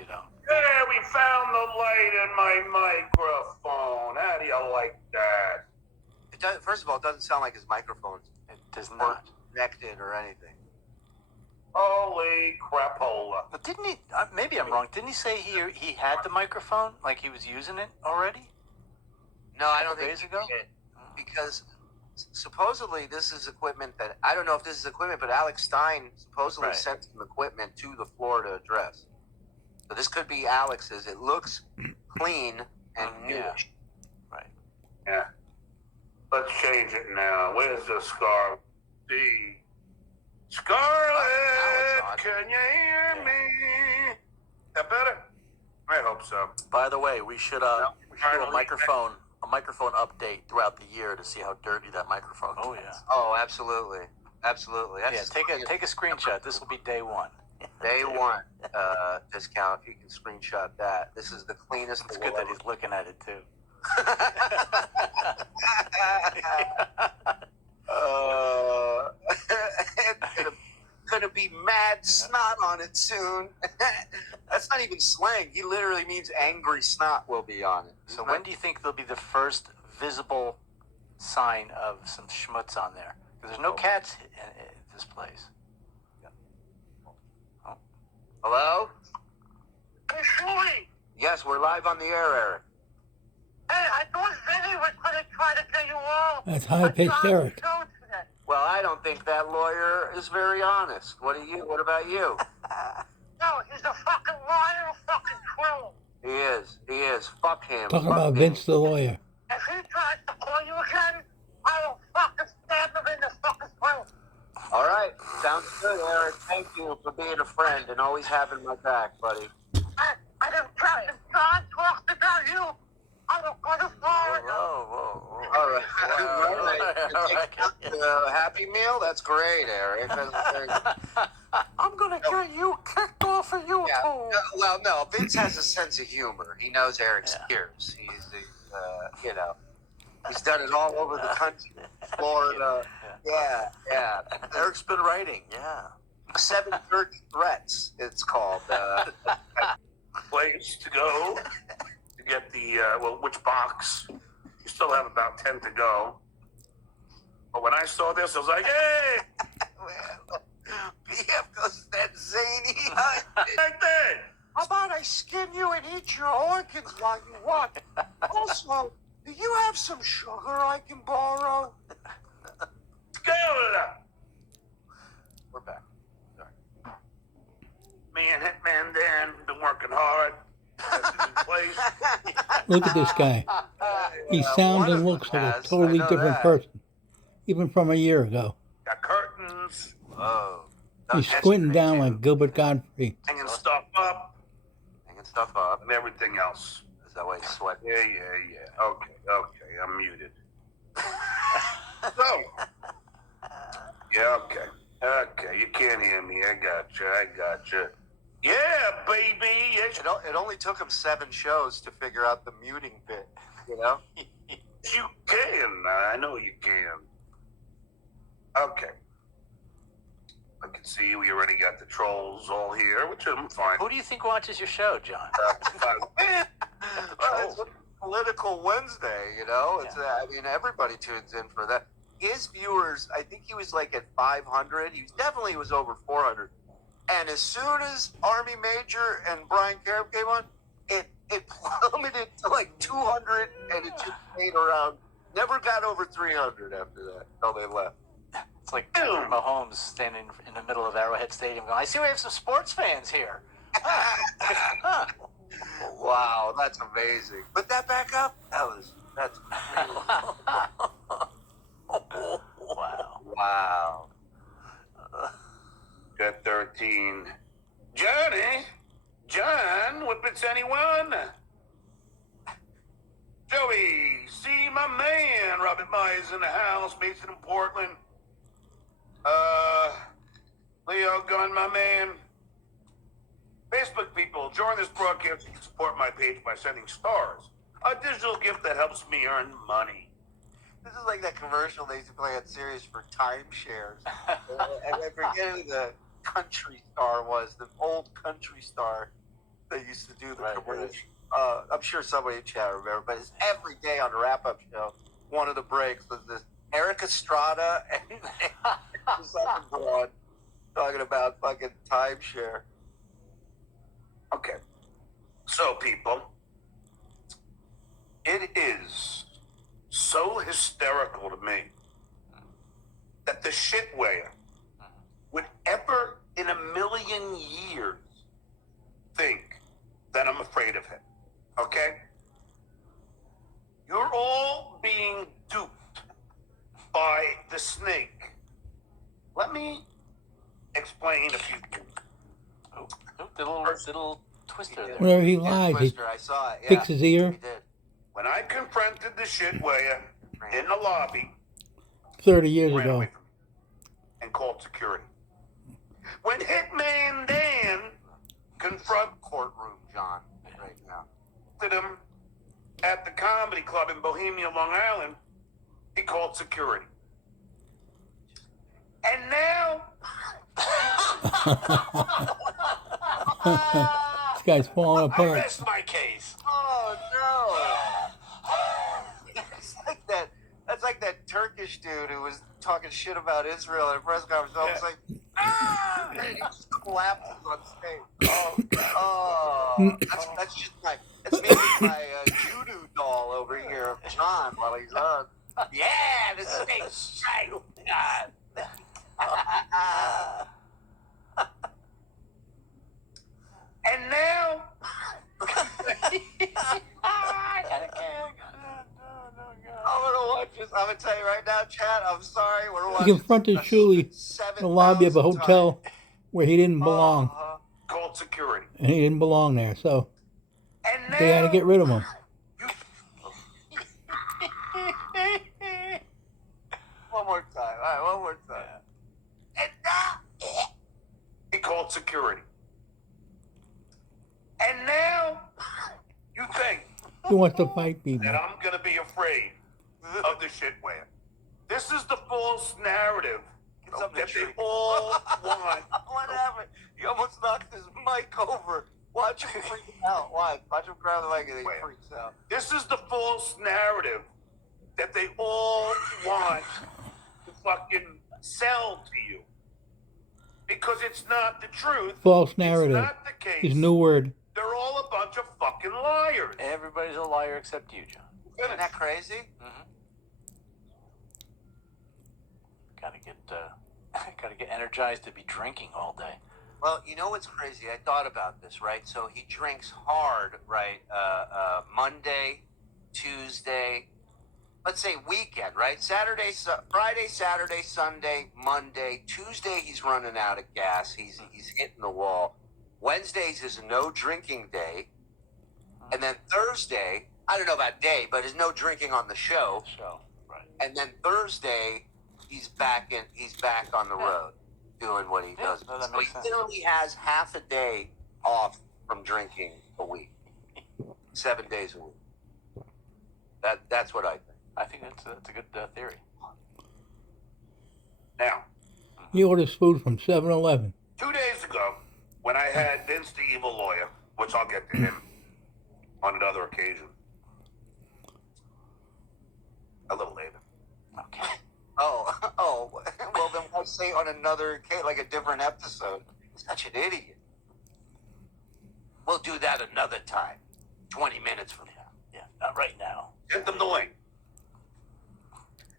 you don't. Yeah, we found the light in my microphone. How do you like that? It does, first of all, it doesn't sound like his microphone's It does not. connected or anything. Holy crapola. But didn't he, maybe I'm wrong, didn't he say he had the microphone? Like he was using it already? No, I don't think Days he ago? did. Because supposedly this is equipment that, I don't know if this is equipment, but Alex Stein supposedly sent some equipment to the Florida address. So this could be Alex's. It looks clean and newish. Right. Yeah. Let's change it now. Where's the Scarlet? Scarlet, can you hear me? That better? I hope so. By the way, we should do a microphone update throughout the year to see how dirty that microphone is. Oh yeah. Oh, absolutely. Absolutely. That's take a screenshot. This will be day one. Day one discount if you can screenshot that. This is the cleanest. It's good that he's looking at it too. It's gonna be mad snot on it soon. That's not even slang. He literally means angry snot will be on it. So when do you think there'll be the first visible sign of some schmutz on there? Because there's no cats in this place. Oh. Hello? Hey, Shuli. Yes, we're live on the air, Eric. Hey, I thought Vinny was going to try to get you all. That's high-pitched Eric. Well, I don't think that lawyer is very honest. What about you? No, he's a fucking liar, fucking troll. He is. Fuck him. Talking about Vince the lawyer. If he tries to call you again, I will fucking stab him in the fucking throat. All right. Sounds good, Eric. Thank you for being a friend and always having my back, buddy. I didn't try. If John talks about you, I will go to Florida. Whoa. All right. Happy Meal? That's great, Eric. I'm going to get you kicked off of YouTube. Yeah. Well, no. Vince has a sense of humor. He knows Eric's ears. He's he's done it all over the country. Florida. Yeah. Eric's been writing. Yeah. 730 Threats, it's called. Place to go to get the, which box? You still have about 10 to go. But when I saw this, I was like, hey! BF goes that zany. Like that! How about I skin you and eat your organs while you watch? Also, do you have some sugar I can borrow? Go! We're back. Sorry. Me and Hitman Dan been working hard. That's a new place. Look at this guy. He sounds and looks like a totally different person, even from a year ago. Got curtains. Oh. He's squinting down like Gilbert Godfrey. Hanging stuff up. And And everything else. Is that why you sweat? Yeah. Okay, I'm muted. So. Yeah, okay, you can't hear me. I gotcha. Yeah, baby. It only took him 7 shows to figure out the muting bit, you know? You can. I know you can. Okay. I can see we already got the trolls all here, which I'm fine. Who do you think watches your show, John? Well, it's Political Wednesday, you know? It's everybody tunes in for that. His viewers, I think he was like at 500. He definitely was over 400. And as soon as Army Major and Brian Carib came on, it plummeted to like 200, and it just stayed around. Never got over 300 after that until they left. It's like Mahomes standing in the middle of Arrowhead Stadium going, I see we have some sports fans here. Wow, that's amazing. Put that back up. That's amazing. Wow. Got 13. John, whippets anyone? Joey, see my man, Robert Myers in the house, based in Portland. Leo Gunn, my man. Facebook people, join this broadcast. You can support my page by sending stars. A digital gift that helps me earn money. This is like that commercial they used to play on Sirius for timeshares. And I forget who the country star was, the old country star. They used to do the Right, commercial. I'm sure somebody in chat remember, but it's every day on the wrap-up show. One of the breaks was this Eric Estrada and fucking broad talking about fucking timeshare. Okay. So, people, it is so hysterical to me that the shitware would ever in a million years think that I'm afraid of him. Okay? You're all being duped by the snake. Let me explain a few things. Oh, the little twister there. Whenever he Yeah, lies, he Twister, I saw it. Yeah, picks his ear. he did. When I confronted the shitware in the lobby, 30 he years ran ago. away from me and called security. When Hitman Dan confronted Courtroom, John, right now. him at the comedy club in Bohemia, Long Island, he called security. And now This guy's falling I apart. rest my case. Oh no! It's like that. That's like that Turkish dude who was talking shit about Israel at a press conference. I was like, ah! And he just collapses on stage. That's just that's me with my judo doll over here of John while he's on. Yeah, the snake's right. God. and now I'm gonna watch this. I'm gonna tell you right now, Chad. I'm sorry. We're He watching. confronted SHULI in the lobby of a 7,000 hotel times. where he didn't belong. called security. And he didn't belong there. So And now they had to get rid of him. One more time. All right, one more time. And now he called security. And now you think He wants to fight people. that I'm going to be afraid of the shitware. This is the false narrative something that to they drink. all want. What happened? He almost knocked his mic over. Watch him freak out. Watch him grab the mic and he Wait. freaks out. This is the false narrative that they all want to fucking sell to you. Because it's not the truth. False It's narrative. not the case. His new word. They're all a bunch of fucking liars. Everybody's a liar except you, John. Isn't that crazy? Gotta get energized to be drinking all day. Well, you know what's crazy? I thought about this, right? So he drinks hard, right? Monday, Tuesday, let's say weekend, right? Friday, Saturday, Sunday, Monday, Tuesday. He's running out of gas. He's hitting the wall. Wednesdays is a no drinking day, and then Thursday, I don't know about day, but is no drinking on the show. So, right. And then Thursday, he's back on the road doing what he does. No, that So makes he sense. literally has half a day off from drinking a week, 7 days a week. That's what I think. I think that's a good theory. Now, He orders food from 7-Eleven. 2 days ago, when I had Vince the Evil Lawyer, which I'll get to him on another occasion, a little later. Okay. Oh, well then I'll say on another case, like a different episode. Such an idiot. We'll do that another time. 20 minutes from now. Yeah, not right now. Sent them the link.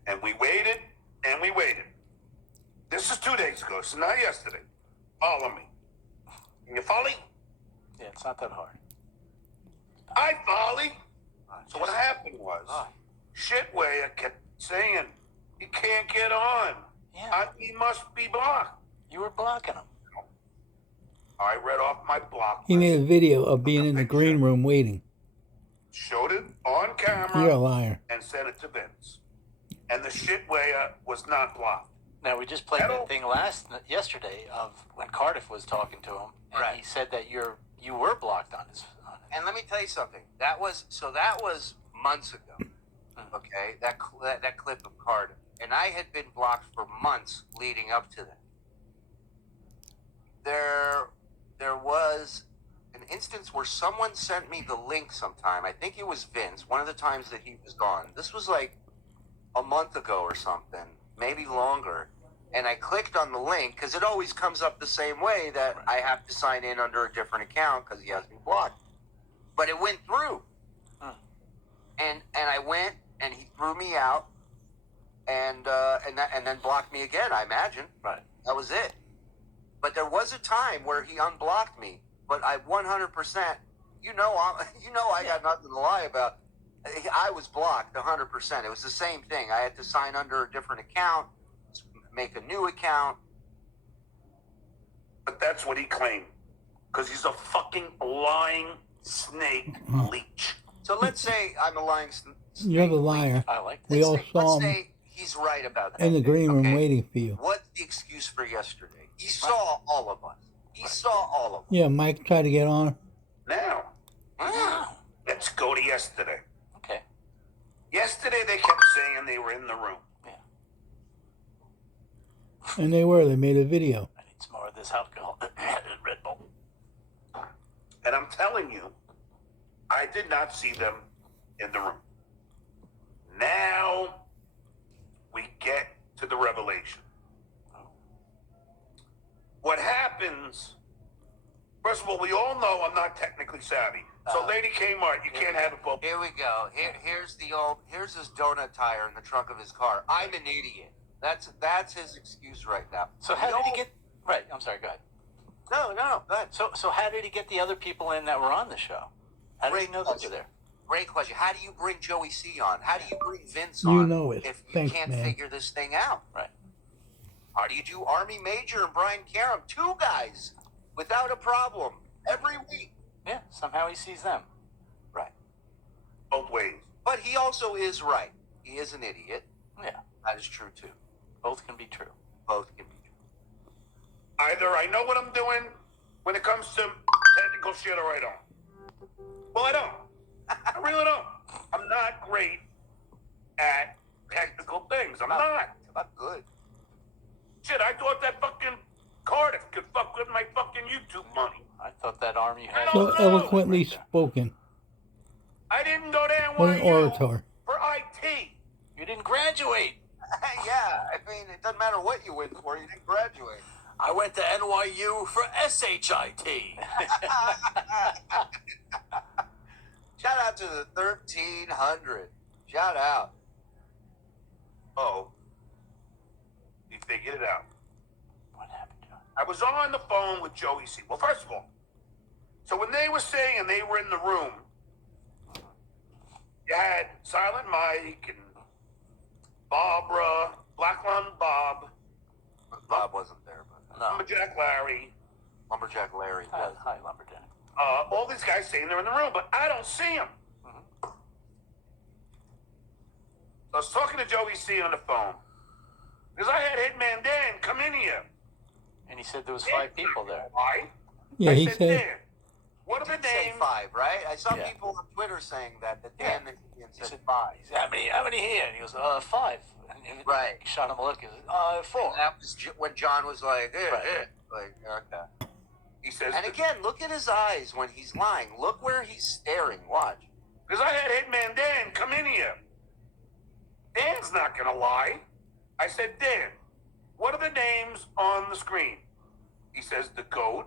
And we waited, and we waited. This is 2 days ago, so not yesterday. Follow me. Can you follow? Yeah, it's not that hard. I follow. So what happened was, Shitware kept saying, he can't get on. Yeah. He must be blocked. You were blocking him. I read off my block He list, made a video of being in the green room waiting. showed it on You're a camera, liar. and sent it to Vince. And the Shitware was not blocked. Now we just played that thing yesterday of when Cardiff was talking to him, and Right. he said that you were blocked on his. And let me tell you something. That was months ago. Okay, that clip of Carter, and I had been blocked for months leading up to that. There was an instance where someone sent me the link sometime. I think it was Vince, one of the times that he was gone. This was like a month ago or something, maybe longer. And I clicked on the link because it always comes up the same way that I have to sign in under a different account because he has me blocked. But it went through. And I went and he threw me out and then blocked me again, I imagine. Right. That was it. But there was a time where he unblocked me. But I 100%, I got nothing to lie about. I was blocked 100%. It was the same thing. I had to sign under a different account, make a new account. But that's what he claimed. Because he's a fucking lying snake leech. So let's say I'm a lying snake. You're the liar. I like that. We all saw Let's him say he's right about that. in the green room okay? waiting for you. What's the excuse for yesterday? He saw all of us. He saw all of us. Yeah, Mike tried to get on. Now, let's go to yesterday. Okay. Yesterday they kept saying they were in the room. And they were. They made a video. I need some more of this alcohol. Red Bull. And I'm telling you, I did not see them in the room. Now we get to the revelation. What happens, first of all, we all know I'm not technically savvy. So Lady Kmart, you can't have it both. Here we go. Here's his donut tire in the trunk of his car. I'm an idiot. That's his excuse right now. So how did he get... Right, I'm sorry, go ahead. No, go ahead. So how did he get the other people in that were on the show? How did he know they were there? Great question. How do you bring Joey C on? How do you bring Vince You on know it. if you Thanks, can't man. figure this thing out? Right. How do you do Army Major and Brian Karam? Two guys without a problem every week. Yeah, somehow he sees them. Right. Both ways. But he also is right. He is an idiot. Yeah, That is true too. both can be true. Both can be true. Either I know what I'm doing when it comes to technical shit or I don't. Well, I don't. I really don't. I'm not great at technical things. I'm not. It's not good. Shit, I thought that fucking Cardiff could fuck with my fucking YouTube money. I thought that arm you had... So no. eloquently Right there. spoken. I didn't go to What an NYU orator. for IT. You didn't graduate. Yeah, I mean, it doesn't matter what you went for. You didn't graduate. I went to NYU for SHIT. Shout out to the 1300. Shout out. Oh, he figured it out. What happened, John? I was on the phone with Joey C. Well, first of all, so when they were saying they were in the room, you had Silent Mike and Barbara, Black Lung Bob, Bob wasn't there, but No. Lumberjack Larry, Lumberjack Larry Hi, was. hi, Lumberjack. all these guys saying they're in the room, but I don't see them. Mm-hmm. I was talking to Joey C on the phone because I had Hitman Dan come in here. And he said there was 5 people there. Why? Yeah, I he said, said, Dan, what are the Did say names? 5, right? I saw Yeah. people on Twitter saying that Yeah. Dan He said said 5. He said, how many here? And he goes, 5. And he Right. shot him a look. He said, 4. And that was when John was like, Right. like, okay. He says, And again, look at his eyes when he's lying. Look where he's staring. Watch. because I had Hitman Dan come in here. Dan's not going to lie. I said, Dan, what are the names on the screen? He says, the GOAT.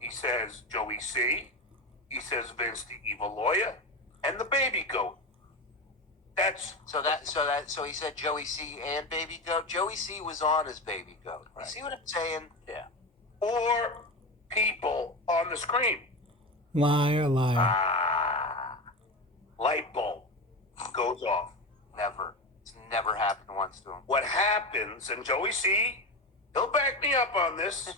He says, Joey C. He says, Vince the Evil Lawyer. And the Baby Goat. That's So he said Joey C and Baby Goat. Joey C was on as Baby Goat. You Right. see what I'm saying? Yeah. 4 people on the screen. liar, liar. Ah, light bulb goes off. Never. It's never happened once to him. What happens, and Joey C, he'll back me up on this.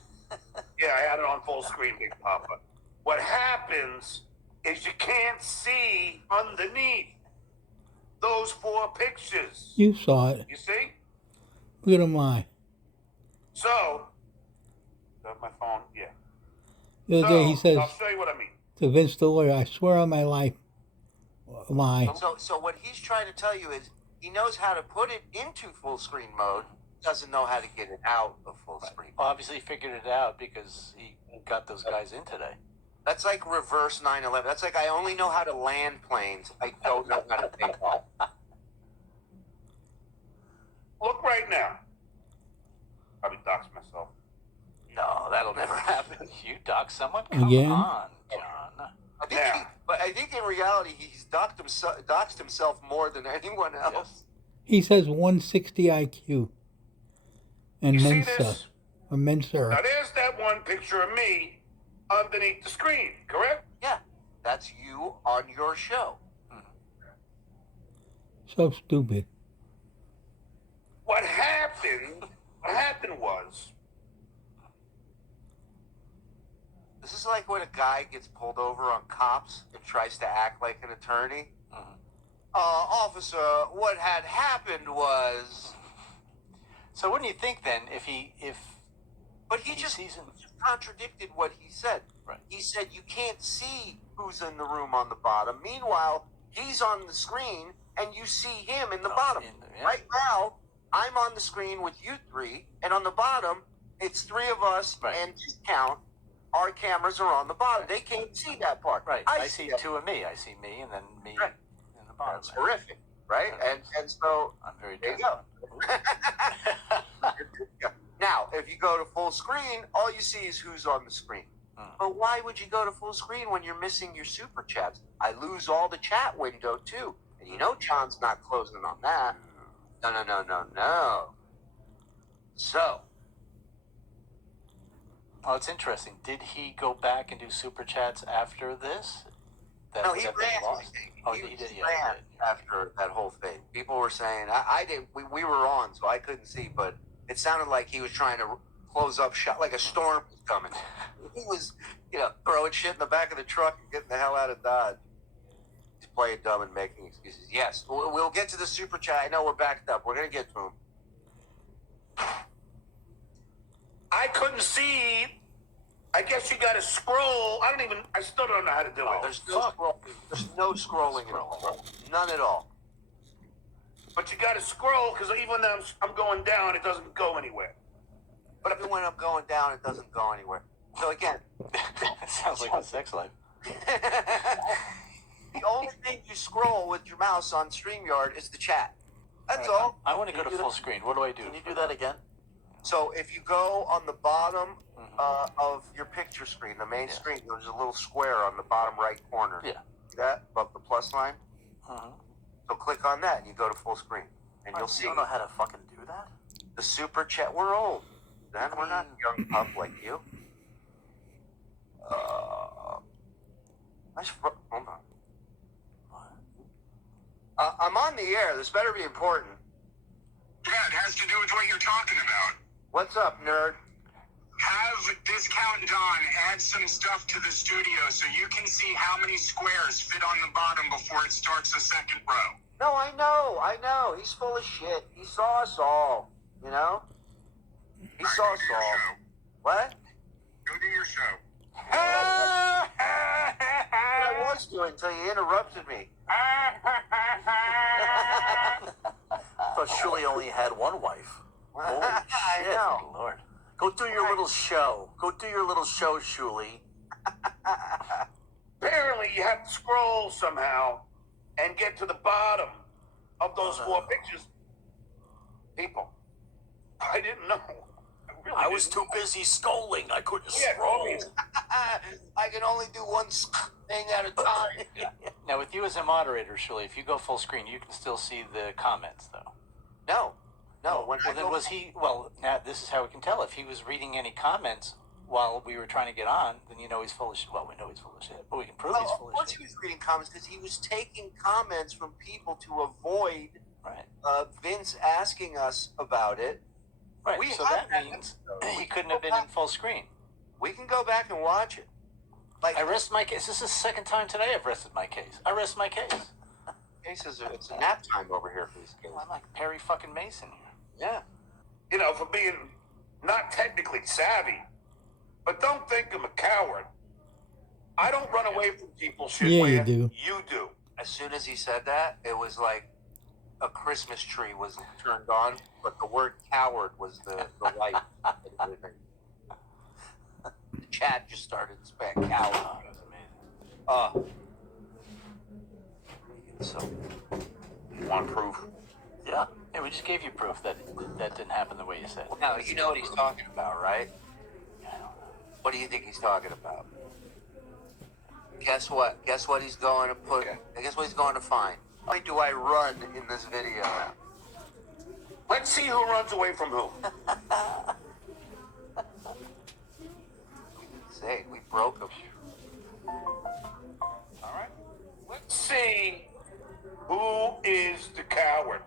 Yeah, I had it on full screen, Big Papa. What happens is you can't see underneath those 4 pictures. You saw it. You see? Look at him lie. So, got my phone? Yeah. The other day he says I'll show you what I mean. to Vince the lawyer, I swear on my life, lie. So what he's trying to tell you is he knows how to put it into full screen mode, doesn't know how to get it out of full screen. Well, obviously he figured it out because he got those guys in today. That's like reverse 9/11. That's like I only know how to land planes. I don't know how to take off. Look right now. Probably dox myself. No, that'll never happen. You dox someone? Come Again? on, John. I think in reality he's doxed himself more than anyone else. Yes. He says 160 IQ. And You see Mensa. this? Or Mensa. Now there's that one picture of me underneath the screen, correct? Yeah, that's you on your show. So stupid. What happened was, This is like when a guy gets pulled over on cops and tries to act like an attorney. Officer, what had happened was... So wouldn't you think then But he just sees him? contradicted what he said. Right. He said you can't see who's in the room on the bottom. Meanwhile, he's on the screen and you see him in the bottom. yeah. Right now, I'm on the screen with you three, and on the bottom, it's three of us Right. and just count. Our cameras are on the bottom. They can't see that part. Right. I see that. two of me. I see me and then me Right. in the bottom. That's horrific, right? And so I'm very there you different. go. Now, if you go to full screen, all you see is who's on the screen. But why would you go to full screen when you're missing your super chats? I lose all the chat window too. And you know John's not closing on that. No. So, Oh, it's interesting. Did he go back and do super chats after this? no, he that they ran. lost? Oh, he did. Yeah, he ran did. after that whole thing. People were saying, I didn't, we were on, so I couldn't see, but it sounded like he was trying to close up shop, like a storm was coming. He was, throwing shit in the back of the truck and getting the hell out of Dodge. He's playing dumb and making excuses. Yes, we'll get to the super chat. I know we're backed up. We're going to get to him. I couldn't see. I guess you got to scroll. I still don't know how to do it. There's no scrolling at all. None at all. But you got to scroll because even though I'm going down, it doesn't go anywhere. But even when I'm going down, it doesn't go anywhere. So again, Sounds like a sex life. the only thing you scroll with your mouse on StreamYard is the chat. That's all. I want to go to full screen. What do I do? Can you do that again? So if you go on the bottom of your picture screen, the main screen, there's a little square on the bottom right corner. Yeah. See that? Above the plus sign? Uh-huh. So click on that and you go to full screen. And you'll see I don't know how to fucking do that. the super chat. We're old. Then we're not young pup like you. Hold on. I'm on the air. This better be important. Yeah, it has to do with what you're talking about. What's up, nerd? Have Discount Don add some stuff to the studio so you can see how many squares fit on the bottom before it starts the second row. No, I know. He's full of shit. He saw us all, He saw us all. What? Go do your show. I was doing until you interrupted me. Thought Shuli only had one wife. Holy I shit. know. Lord. Go do your little show. Go do your little show, Shuli. Apparently, you have to scroll somehow and get to the bottom of those four pictures. People, I didn't know. I was too busy scolding. I couldn't Yeah, scroll. I can only do one thing at a time. Now, with you as a moderator, Shuli, if you go full screen, you can still see the comments, though. No. Well, then was he? Well, now this is how we can tell if he was reading any comments while we were trying to get on. Then he's full of shit. Well, we know he's full of shit, but we can prove he's full Of of course shit. he was reading comments because he was taking comments from people to avoid Right. Vince asking us about it. Right. We So have that means he couldn't have been in full screen. We can go back and watch it. Like I rest my case. This is the second time today I've rested my case. I rest my case. cases, it's a nap time over here for these kids. I'm like Perry fucking Mason here. Yeah. For being not technically savvy, but don't think I'm a coward. I don't run away from people shit Yeah, where you do. You do. As soon as he said that, it was like a Christmas tree was turned on, but the word coward was the light. The chat just started to spell coward. So, you want proof? Yeah. Yeah, we just gave you proof that that didn't happen the way you said. Now, you know what he's talking about, right? I don't know. What do you think he's talking about? Guess what? Guess what he's going to put? Guess what he's going to find? Why do I run in this video? Let's see who runs away from who. Say, we broke him. All right. Let's see who is the coward.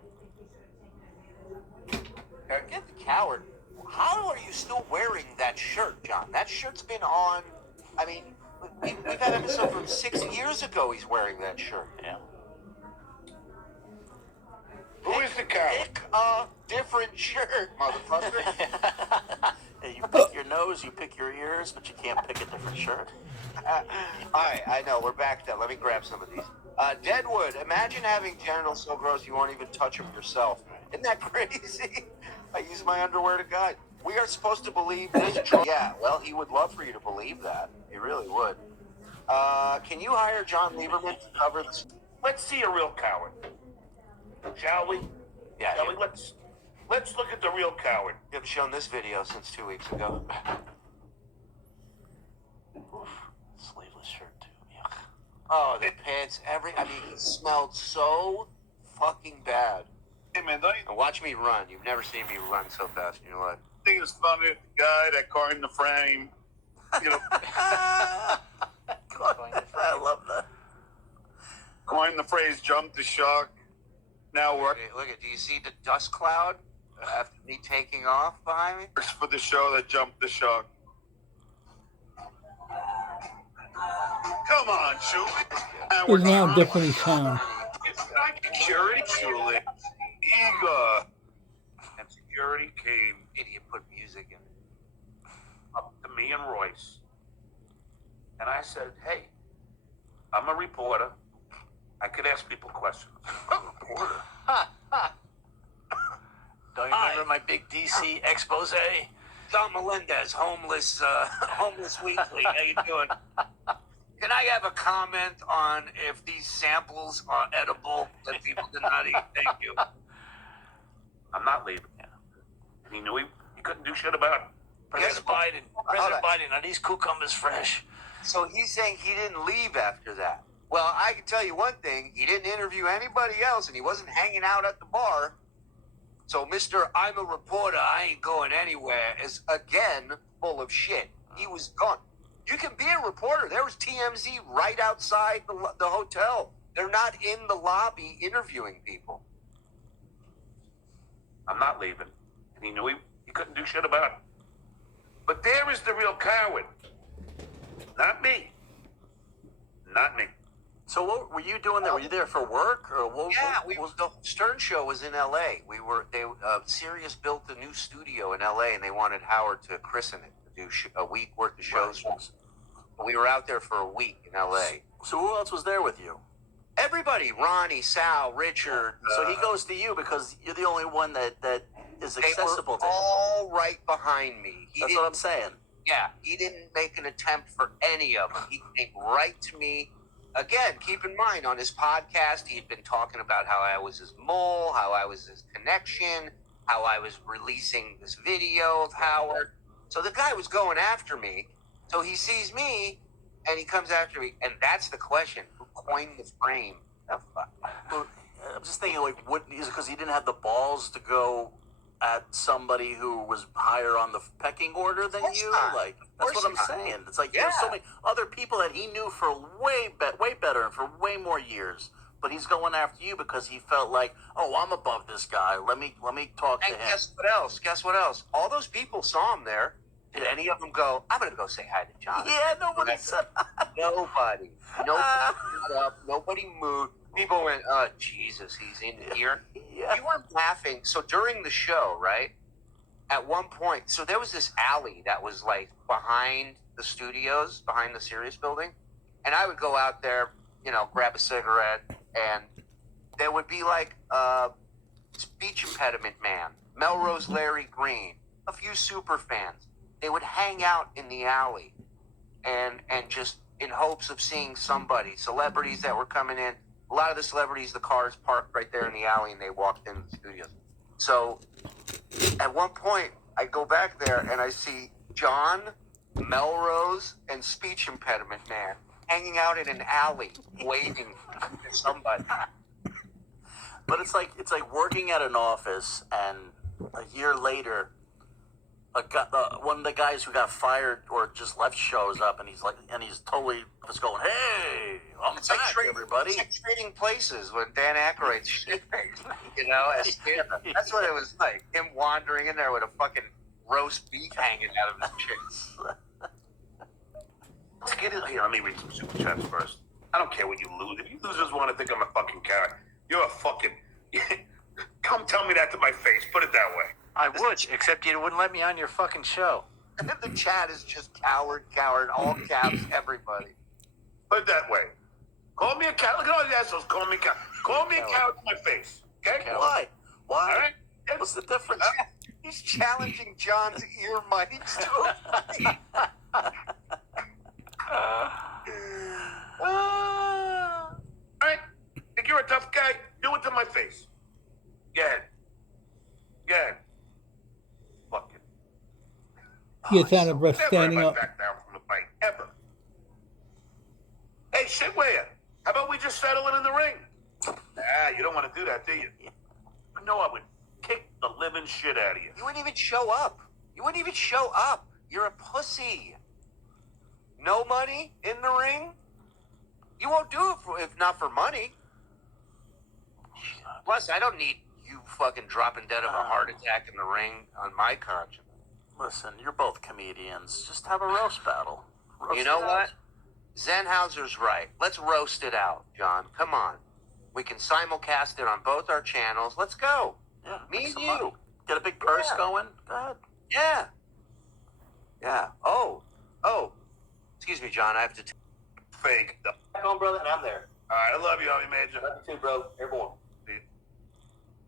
Get the coward. How are you still wearing that shirt, John? That shirt's been on. I mean, we've had an episode from 6 years ago. He's wearing that shirt. Yeah. Who is the coward? Pick a different shirt, motherfucker. Yeah, you pick your nose, you pick your ears, but you can't pick a different shirt. All right, I know. We're back to that. Let me grab some of these. Deadwood, imagine having genitals so gross you won't even touch them yourself. Isn't that crazy? I use my underwear to guide. We are supposed to believe this. Yeah, well, he would love for you to believe that. He really would. Can you hire John Lieberman to cover this? Let's see a real coward. Shall we? Yeah. Shall we? Let's look at the real coward. You haven't shown this video since 2 weeks ago. Oof. Sleeveless shirt too. Yuck. Oh, the pants, I mean, he smelled so fucking bad. Hey man, don't you And watch me run. You've never seen me run so fast in your life. think it's funny that the guy that coined the frame, you know, I love that. coined the phrase "jump the shark"? Now works Look at, do you see the dust cloud after me taking off behind me? for the show that jumped the shark. Come on, Shuli. Isn't how different he sounds? It's not security, Shuli. Eager. And security came Idiot put music in. up to me and Royce. And I said, hey, I'm a reporter. I could ask people questions. A reporter? Don't you remember my big DC expose? Don Melendez, homeless weekly. How you doing? Can I have a comment on if these samples are edible that people did not eat? Thank you. I'm not leaving. And he knew he couldn't do shit about it. President Biden, are these cucumbers fresh? So he's saying he didn't leave after that. Well, I can tell you one thing. He didn't interview anybody else, and he wasn't hanging out at the bar. So Mr. I'm a reporter, I ain't going anywhere is, again, full of shit. He was gone. You can be a reporter. There was TMZ right outside the hotel. They're not in the lobby interviewing people. I'm not leaving. And he knew he couldn't do shit about it. But there is the real coward. Not me. Not me. So what were you doing there? Were you there for work or what? Yeah, what the Stern Show was in L.A. Sirius built a new studio in L.A. and they wanted Howard to christen it, to do a week worth of shows. We were out there for a week in L.A. So who else was there with you? Everybody, Ronnie, Sal, Richard. So he goes to you because you're the only one that is They accessible were to him. all right behind me. That's what I'm saying. Yeah, he didn't make an attempt for any of them. He came right to me. Again, keep in mind, on his podcast, he had been talking about how I was his mole, how I was his connection, how I was releasing this video of Howard. So the guy was going after me. So he sees me, and he comes after me. And that's the question. Who coined the frame? The fuck? Well, I'm just thinking, like, is it because he didn't have the balls to go at somebody who was higher on the pecking order than you? Not. Like, that's what I'm saying. It's like there's so many other people that he knew for way better and for way more years, but he's going after you because he felt like, oh, I'm above this guy. Let me talk to And him. Guess what else? All those people saw him there. Did any of them go, I'm going to go say hi to John? Yeah, nobody said. Nobody. Nobody got up. Nobody moved. People went, oh, Jesus, he's in here. Yeah. We weren't laughing. So during the show, right, at one point, so there was this alley that was like behind the studios, behind the Sirius building. And I would go out there, grab a cigarette, and there would be like Speech Impediment Man, Melrose Larry Green, a few super fans. They would hang out in the alley and just in hopes of seeing somebody, celebrities that were coming in. A lot of the celebrities, the cars parked right there in the alley, and they walked into the studios. So at one point, I go back there and I see John, Melrose, and Speech Impediment Man hanging out in an alley waiting for somebody. But it's like working at an office, and a year later, one of the guys who got fired or just left shows up, and he's totally just going, "Hey, I'm It's back, like everybody." It's like Trading Places when Dan Aykroyd's shit, you know, as Santa. That's what it was like. Him wandering in there with a fucking roast beef hanging out of his cheeks. Let's get in here. Let me read some super chats first. I don't care what you lose. If you losers want to think I'm a fucking coward, you're a fucking. Come tell me that to my face. Put it that way. I would, except you wouldn't let me on your fucking show. And then the chat is just coward, all caps, everybody. Put it that way. Call me a coward. Look at all the assholes. Call me a coward. Call me a coward to my face. Okay? Why? All right? What's the difference? He's challenging John's ear mics to a fight. All right? Think you're a tough guy? Do it to my face. Go ahead. Go ahead. Fuck it. He gets out of breath Never standing have I up. back down from the fight. Ever. Hey, shitwear. How about we just settle it in the ring? You don't want to do that, do you? You know I would kick the living shit out of you. You wouldn't even show up. You're a pussy. No money in the ring? You won't do it if not for money. Plus, I don't need you fucking dropping dead of a heart attack in the ring on my conscience. Listen, you're both comedians. Just have a roast battle. You know what? Zenhauser's right. Let's roast it out, John. Come on. We can simulcast it on both our channels. Let's go. Yeah, Me make and some you. money. Get a big purse Yeah. going. Go ahead. Yeah. Yeah. Oh. Excuse me, John. I have to. Fake. Back on, brother, and I'm there. All right, I love you, Army Major. Love you too, bro. Airborne.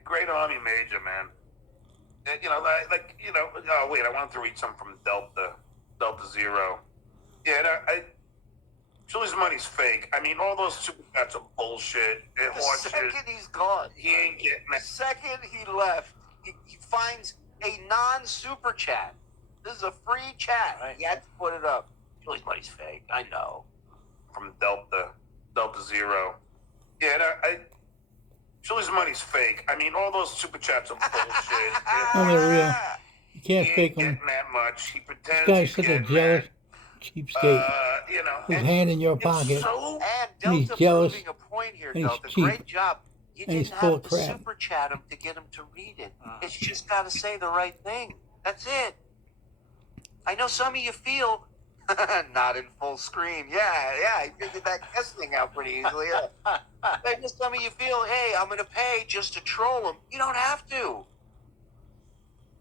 Great Army Major, man. You know, oh, wait, I wanted to read something from Delta Zero. Yeah, Julie's money's fake. I mean, all those super chats are bullshit. The Horseshit. second he's gone. He ain't getting The that. second he left, he finds a non-super chat. This is a free chat. Right. He had to put it up. Julie's money's fake. I know. From Delta Zero. Yeah, Julie's money's fake. I mean, all those super chats are bullshit. Oh, they're real. You can't He fake ain't them. getting that much. He pretends This guy's he's such a getting jealous that. cheapskate. You know, His and hand in your it's pocket. so And And he's Delta jealous, proving a point here, and he's Delta. cheap, Great job. You and he's didn't full have of to crap. super chat him to get him to read it. It's just got to say the right thing. That's it. I know some of you feel not in full screen. Yeah. You figured that guess thing out pretty easily. Yeah. I know some of you feel, hey, I'm going to pay just to troll him. You don't have to.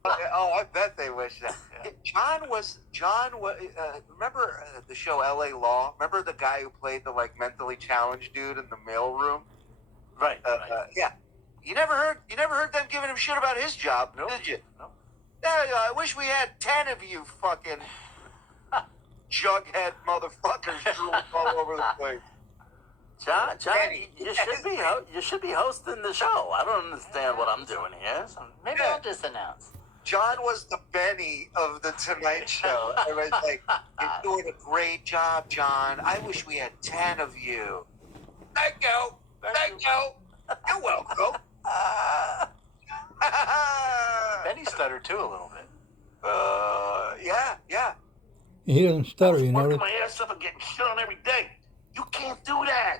Oh, I bet they wish that. John was. Remember the show L.A. Law? Remember the guy who played the mentally challenged dude in the mailroom? Right. Yeah. You never heard them giving him shit about his job, did you? No. Yeah, I wish we had 10 of you fucking jughead motherfuckers drooling all over the place. John, Benny. you should be hosting the show. I don't understand what I'm doing here. Maybe Yeah. I'll just announce. John was the Benny of the Tonight Show. Everybody's like, "You're doing a great job, John. I wish we had 10 of you." Thank you. You're welcome. Benny stuttered too a little bit. Yeah. He doesn't stutter, you working notice? my ass up and getting shit on every day. You can't do that.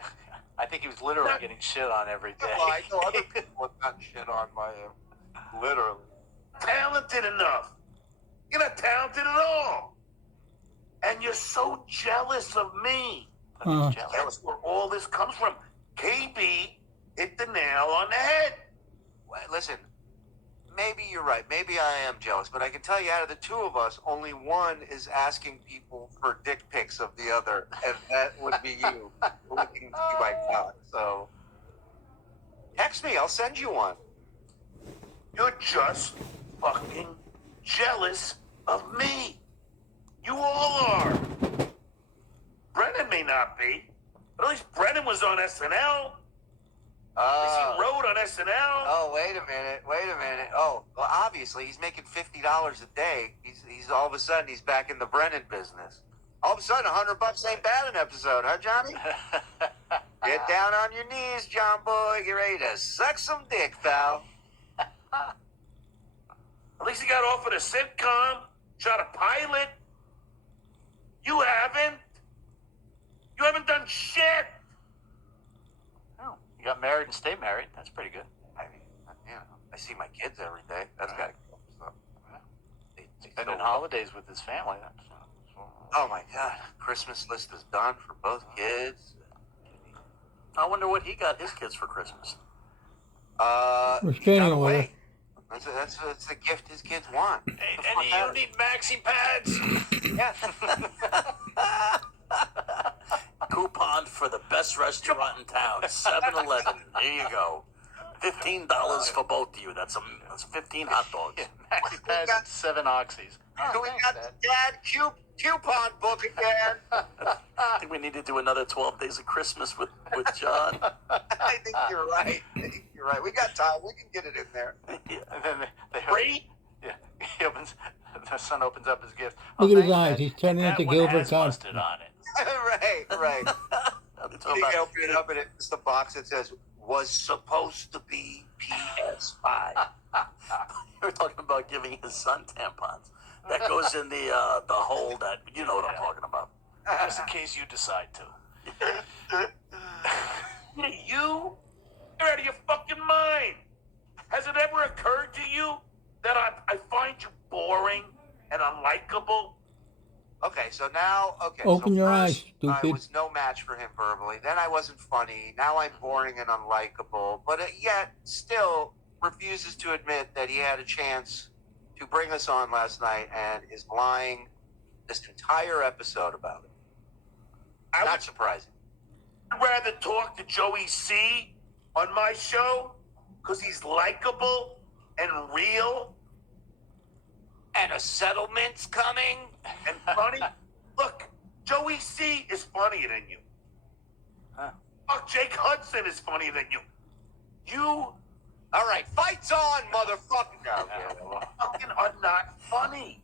I think he was literally getting shit on every day. Well, I know other people have gotten shit on by him. Literally. Talented enough. You're not talented at all. And you're so jealous of me. That's where all this comes from. KB hit the nail on the head. Well, listen, maybe you're right. Maybe I am jealous, but I can tell you out of the two of us, only one is asking people for dick pics of the other, and that would be you. Looking to my cock. So, text me. I'll send you one. You're just fucking jealous of me. You all are. Brent Brennan may not be, but at least Brennan was on SNL. At least he wrote on SNL. Oh, wait a minute. Oh, well, obviously he's making $50 a day. He's all of a sudden he's back in the Brennan business. All of a sudden, $100 ain't bad an episode, huh, Johnny? Get down on your knees, John boy. Get ready to suck some dick, pal. At least he got offered a sitcom, shot a pilot. You haven't. You haven't done shit. Oh, you got married and stay married. That's pretty good. I mean, I see my kids every day. That's got to go. So. Spending holidays with his family. Oh my God! Christmas list is done for both kids. I wonder what he got his kids for Christmas. Restraining order. That's the gift his kids want. Hey, and you need maxi pads. Yeah. Coupon for the best restaurant in town, 7-Eleven. There you go. $15 for both of you. That's 15 hot dogs. Yeah, maxi pads and 7 oxys. We got the dad coupon book again. I think we need to do another 12 Days of Christmas with John. I think you're right. We got time. We can get it in there. Yeah. And then they Great. Yeah, the son opens up his gift. Look at his thanks, eyes. Dad. He's turning And into that one Gilbert has Gottfried. mustard on it. right. They're talking You about- open it up and it's the box that says, was supposed to be PS5. You were talking about giving his son tampons. That goes in the hole that, you know what I'm talking about. Just in case you decide to. You're out of your fucking mind. Has it ever occurred to you that I find you boring and unlikable? Okay, so now, Open so your eyes, first, I stupid. was no match for him verbally. Then I wasn't funny. Now I'm boring and unlikable. But yet, still refuses to admit that he had a chance to bring us on last night and is lying this entire episode about it. I Not would surprising. rather talk to Joey C on my show because he's likable and real And a settlement's coming? and funny. Look, Joey C is funnier than you. Huh. Fuck, Jake Hudson is funnier than you. You All right, fight's on, motherfucker. fucking are not funny.